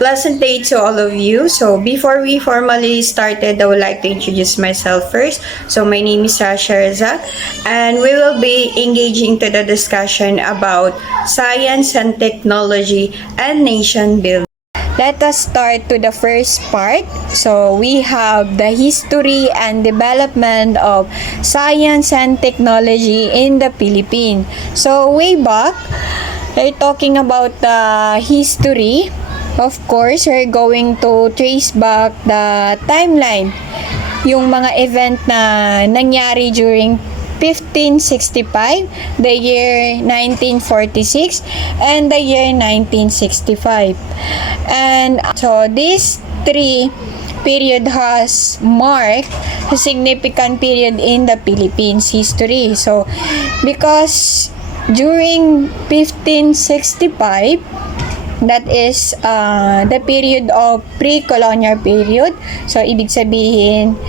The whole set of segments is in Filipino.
Pleasant day to all of you. So before we formally started, I would like to introduce myself first. So my name is Sasha Razak, and we will be engaging to the discussion about science and technology and nation building. Let us start to the first part. So we have the history and development of science and technology in the Philippines. So way back, we're talking about the history. Of course, we're going to trace back the timeline. Yung mga event na nangyari during 1565, the year 1946, and the year 1965. And so this three period has marked a significant period in the Philippines history. So because during 1565, that is the period of pre-colonial period. So ibig sabihin,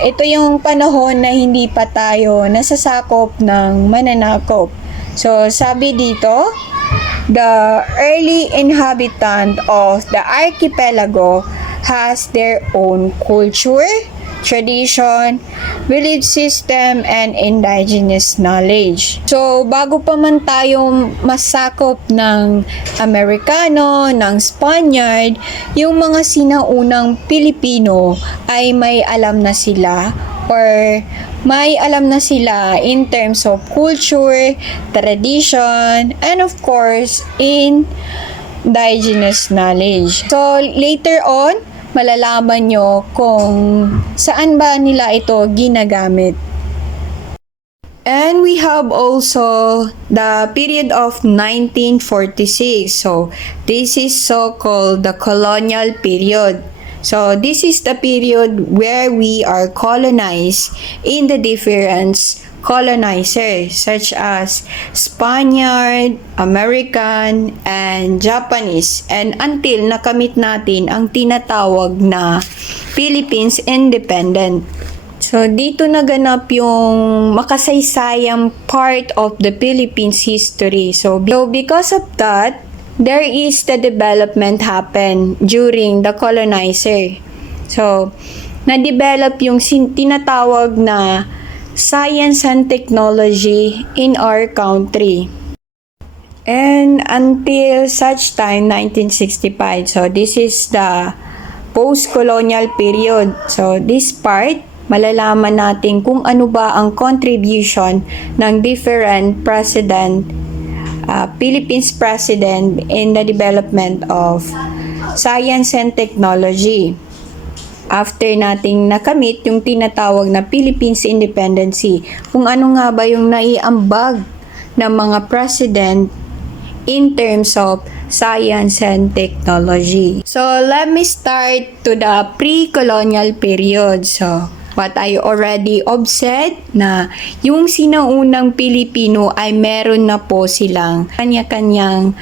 ito yung panahon na hindi pa tayo nasasakop ng mananakop. So sabi dito, the early inhabitant of the archipelago has their own culture, tradition, belief system, and indigenous knowledge. So, bago pa man tayo masakop ng Amerikano, ng Spaniard, yung mga sinaunang Pilipino ay may alam na sila in terms of culture, tradition, and of course, indigenous knowledge. So, later on, malalaman nyo kung saan ba nila ito ginagamit. And we have also the period of 1946. So, this is so-called the colonial period. So, this is the period where we are colonized in the different colonizers such as Spaniard, American, and Japanese, and until nakamit natin ang tinatawag na Philippines Independent. So, dito naganap yung makasaysayang part of the Philippines history. So because of that, there is the development happen during the colonizer. So, na-develop yung tinatawag na science and technology in our country. And until such time, 1965. So, this is the post-colonial period. So, this part, malalaman natin kung ano ba ang contribution ng different president, Philippines president in the development of science and technology. After nating nakamit yung tinatawag na Philippines Independency, kung ano nga ba yung naiambag ng mga president in terms of science and technology. So, let me start to the pre-colonial period. So, what I already observed na yung sinaunang Pilipino ay meron na po silang kanya-kanyang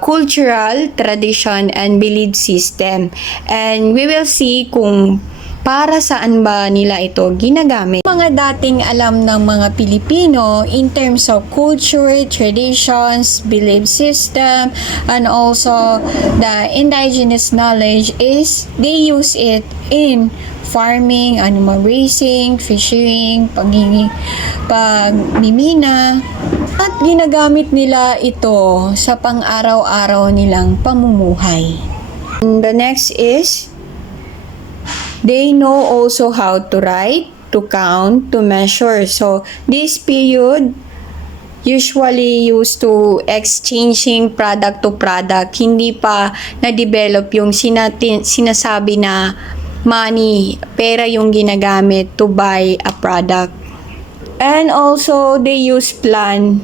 cultural, tradition, and belief system. And we will see kung para saan ba nila ito ginagamit. Mga dating alam ng mga Pilipino in terms of culture, traditions, belief system, and also the indigenous knowledge is they use it in farming, animal raising, fishing, pagmimina, at ginagamit nila ito sa pang-araw-araw nilang pamumuhay. And the next is, they know also how to write, to count, to measure. So, this period usually used to exchanging product to product. Hindi pa na-develop yung sinasabi na money, pera yung ginagamit to buy a product. And also, they use plant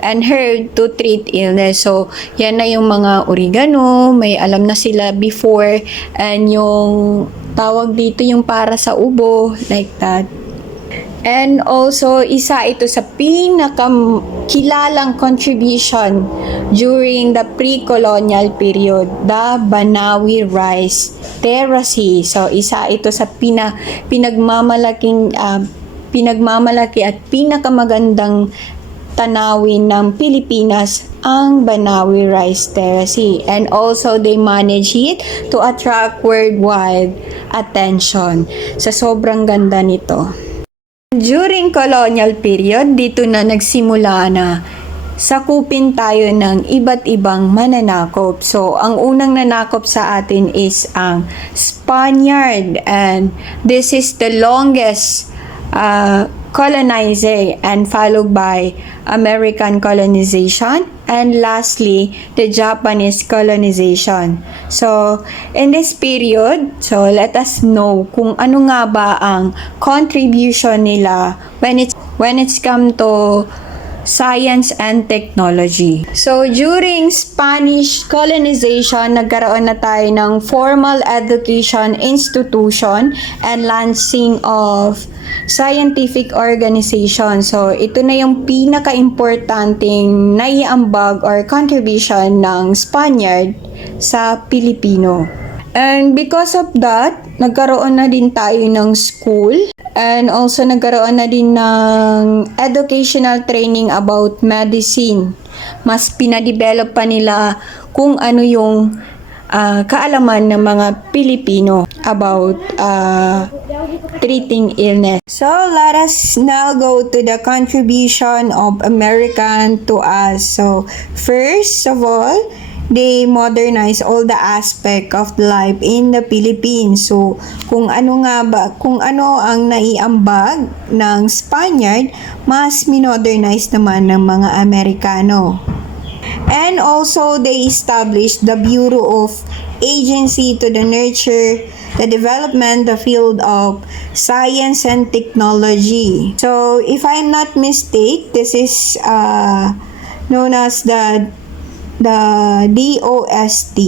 and herb to treat illness. So, yan na yung mga oregano, may alam na sila before, and yung tawag dito yung para sa ubo, like that. And also, isa ito sa pinakakilalang contribution during the pre-colonial period, the Banawi Rice Terrace. So, isa ito sa pinagmamalaki at pinakamagandang tanawin ng Pilipinas ang Banawi Rice Terrace. And also, they manage it to attract worldwide attention. Sa sobrang ganda nito. During colonial period, dito na nagsimula na sakupin tayo ng iba't ibang mananakop. So, ang unang nanakop sa atin is ang Spaniard, and this is the longest colonizer, and followed by American colonization, and lastly, the Japanese colonization. So, in this period, so let us know kung ano nga ba ang contribution nila when it's come to science and technology. So, during Spanish colonization, nagkaroon na tayo ng formal education institution and launching of scientific organization. So, ito na yung pinaka-importanting naiambag or contribution ng Spaniard sa Pilipino. And because of that, nagkaroon na din tayo ng school, and also nagkaroon na din ng educational training about medicine. Mas pinadevelop pa nila kung ano yung kaalaman ng mga Pilipino about treating illness. So, let us now go to the contribution of American to us. So, first of all, they modernize all the aspect of life in the Philippines. So, kung ano ang naiambag ng Spaniard, mas minodernize naman ng mga Amerikano. And also, they established the Bureau of Agency to the nurture the development, the field of science and technology. So, if I'm not mistaken, this is known as the DOST.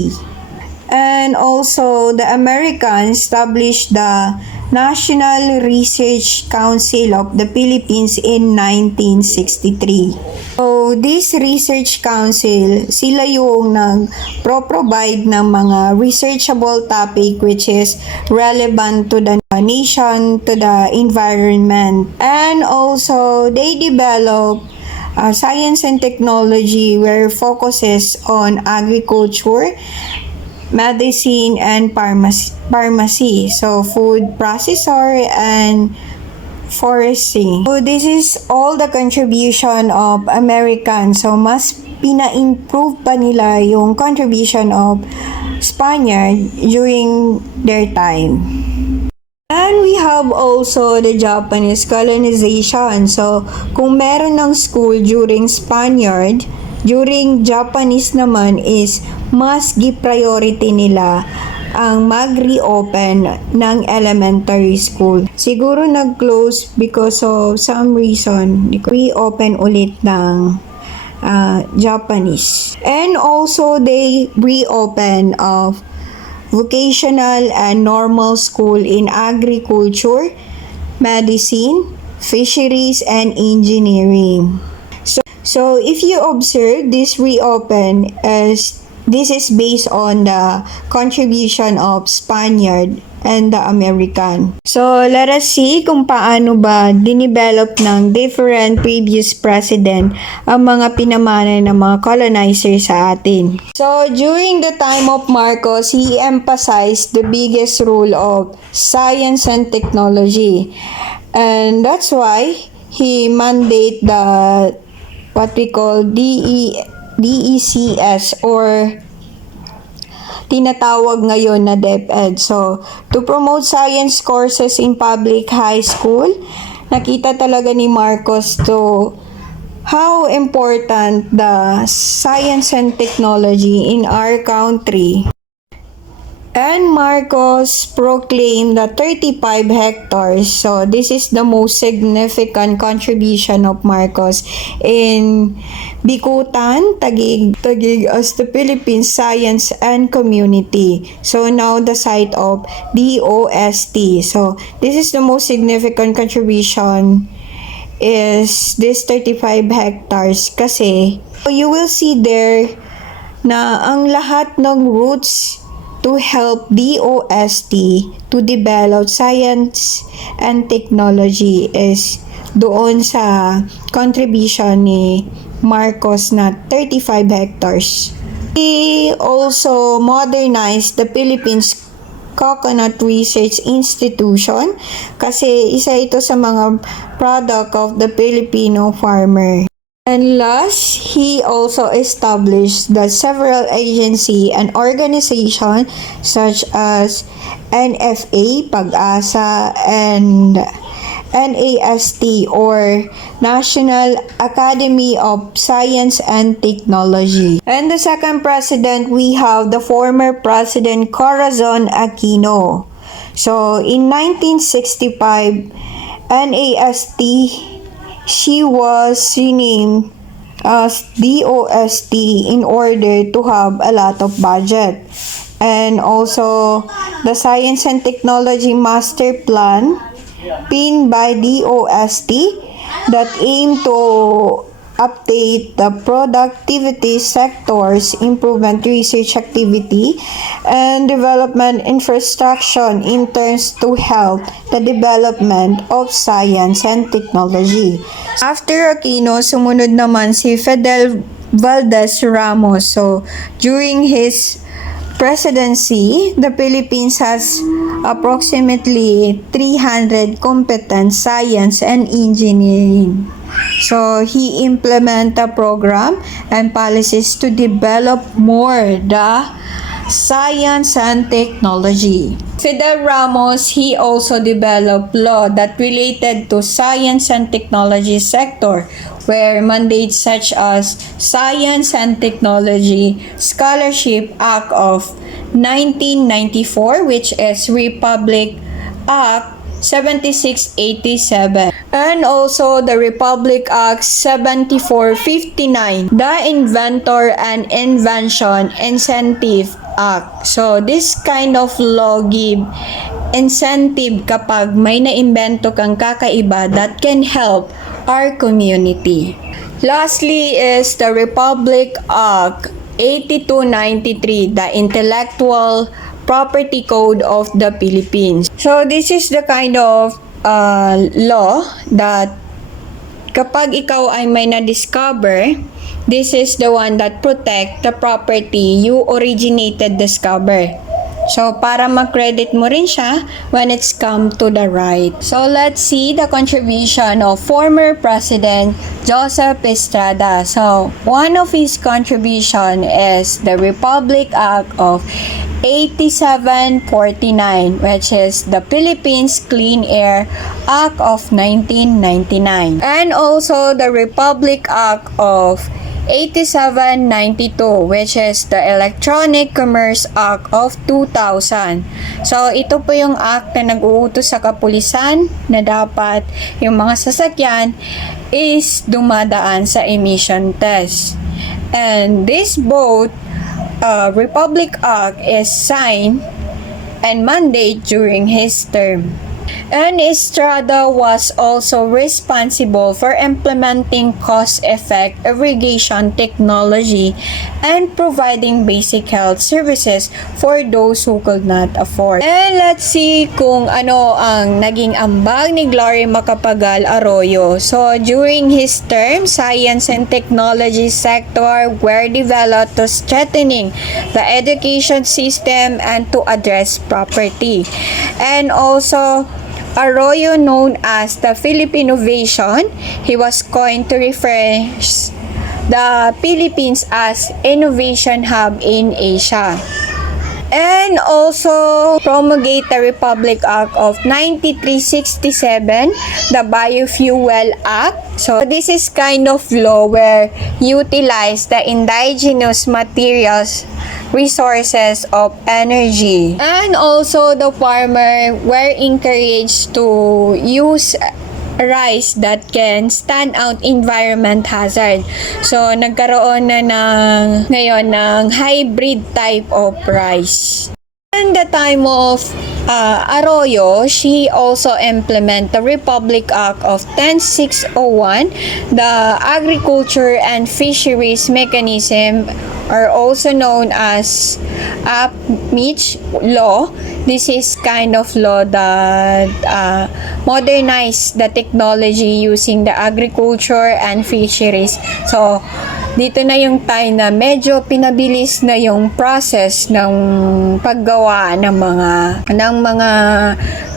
And also, the Americans established the National Research Council of the Philippines in 1963. So, this research council, sila yung nag-provide ng mga researchable topic which is relevant to the nation, to the environment. And also, they develop science and technology where focuses on agriculture, medicine, and pharmacy. So, food processor and forestry. So, this is all the contribution of Americans. So, mas pina-improve pa nila yung contribution of Spaniard during their time. And we have also the Japanese colonization. So, kung meron ng school during Spaniard, during Japanese naman is mas gi-priority nila ang mag-reopen ng elementary school. Siguro nag-close because of some reason, reopen ulit ng Japanese. And also, they reopen of vocational and normal school in agriculture, medicine, fisheries, and engineering. So if you observe, this reopen this is based on the contribution of Spaniard and the American. So let us see kung paano ba dinevelop ng different previous president ang mga pinamana ng mga colonizer sa atin. So during the time of Marcos, he emphasized the biggest role of science and technology. And that's why he mandate the what we call DECS or tinatawag ngayon na DepEd. So, to promote science courses in public high school, nakita talaga ni Marcos to how important the science and technology in our country. And Marcos proclaimed the 35 hectares. So, this is the most significant contribution of Marcos in Bikutan, Taguig as the Philippine Science and Community. So, now the site of DOST. So, this is the most significant contribution is this 35 hectares kasi you will see there na ang lahat ng roots to help DOST to develop science and technology is doon sa contribution ni Marcos na 35 hectares. He also modernized the Philippines Coconut Research Institution kasi isa ito sa mga product of the Filipino farmer. And last, he also established the several agency and organization such as NFA, Pag-asa, and NAST or National Academy of Science and Technology. And the second president, we have the former President Corazon Aquino. So, in 1965, NAST, she was renamed as DOST in order to have a lot of budget. And also, the Science and Technology Master Plan pinned by DOST that aim to update the productivity sectors, improvement research activity, and development infrastructure in terms to help the development of science and technology. After Aquino, sumunod naman si Fidel Valdez Ramos. So, during his presidency, the Philippines has approximately 300 competent science and engineering. So, he implement a program and policies to develop more the science and technology. Fidel Ramos, he also developed law that related to science and technology sector, where mandates such as Science and Technology Scholarship Act of 1994, which is Republic Act 7687, and also the Republic Act 7459, the Inventor and Invention Incentive Act. So, this kind of law give incentive kapag may naimbento kang kakaiba that can help our community. Lastly is the Republic Act 8293, the Intellectual Property Code of the Philippines. So, this is the kind of law that kapag ikaw ay may na-discover, this is the one that protect the property you originated discover. So, para ma-credit mo rin siya when it's come to the right. So, let's see the contribution of former President Joseph Estrada. So, one of his contribution is the Republic Act of 8749, which is the Philippines Clean Air Act of 1999. And also the Republic Act of 8792, which is the Electronic Commerce Act of 2000. So, ito po yung act na nag-uutos sa kapulisan na dapat yung mga sasakyan is dumadaan sa emission test. And this both Republic Act is signed and mandate during his term. And Estrada was also responsible for implementing cost-effective irrigation technology and providing basic health services for those who could not afford. And let's see kung ano ang naging ambag ni Glory Macapagal Arroyo. So, during his term, science and technology sector were developed to strengthening the education system and to address property. And also, Arroyo, known as the Philippine Innovation, he was coined to refresh the Philippines as innovation hub in Asia. And also promulgate the Republic Act of 9367, the Biofuel Act. So this is kind of law where utilize the indigenous materials resources of energy. And also the farmer were encouraged to use rice that can stand out environment hazard. So, nagkaroon na ngayon ng hybrid type of rice. In the time of Arroyo, she also implement the Republic Act of 10601, the Agriculture and Fisheries Mechanism are also known as APMIC law. This is kind of law that modernize the technology using the agriculture and fisheries. So, dito na yung time na medyo pinabilis na yung process ng paggawa ng mga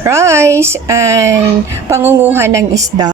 rice and pangunguha ng isda.